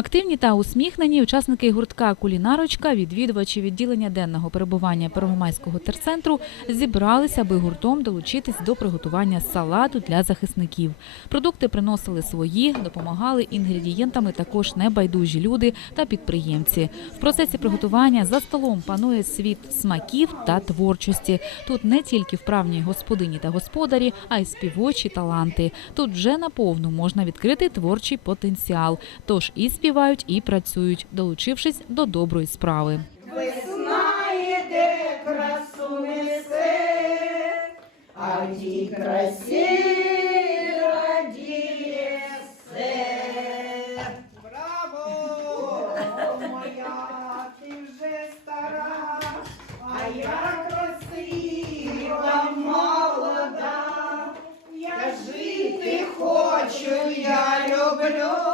Активні та усміхнені учасники гуртка Кулінарочка, відвідувачі відділення денного перебування Первомайського терцентру зібралися, аби гуртом долучитись до приготування салату для захисників. Продукти приносили свої, допомагали інгредієнтами також небайдужі люди та підприємці. В процесі приготування за столом панує світ смаків та творчості. Тут не тільки вправні господині та господарі, а й співочі таланти. Тут вже наповну можна відкрити творчий потенціал. Тож і співають, і працюють, долучившись до доброї справи. Ви знаєте, красу несе, а в тій красі радіє все. Браво! Моя, ти вже стара, а я красива, молода. Я жити хочу, я люблю.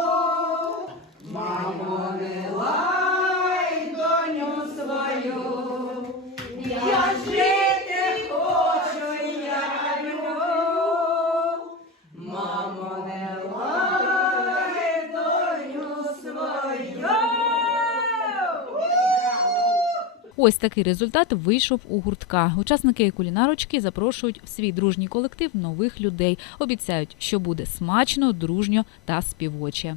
Ось такий результат вийшов у гуртка. Учасники кулінарочки запрошують в свій дружній колектив нових людей. Обіцяють, що буде смачно, дружньо та співоче.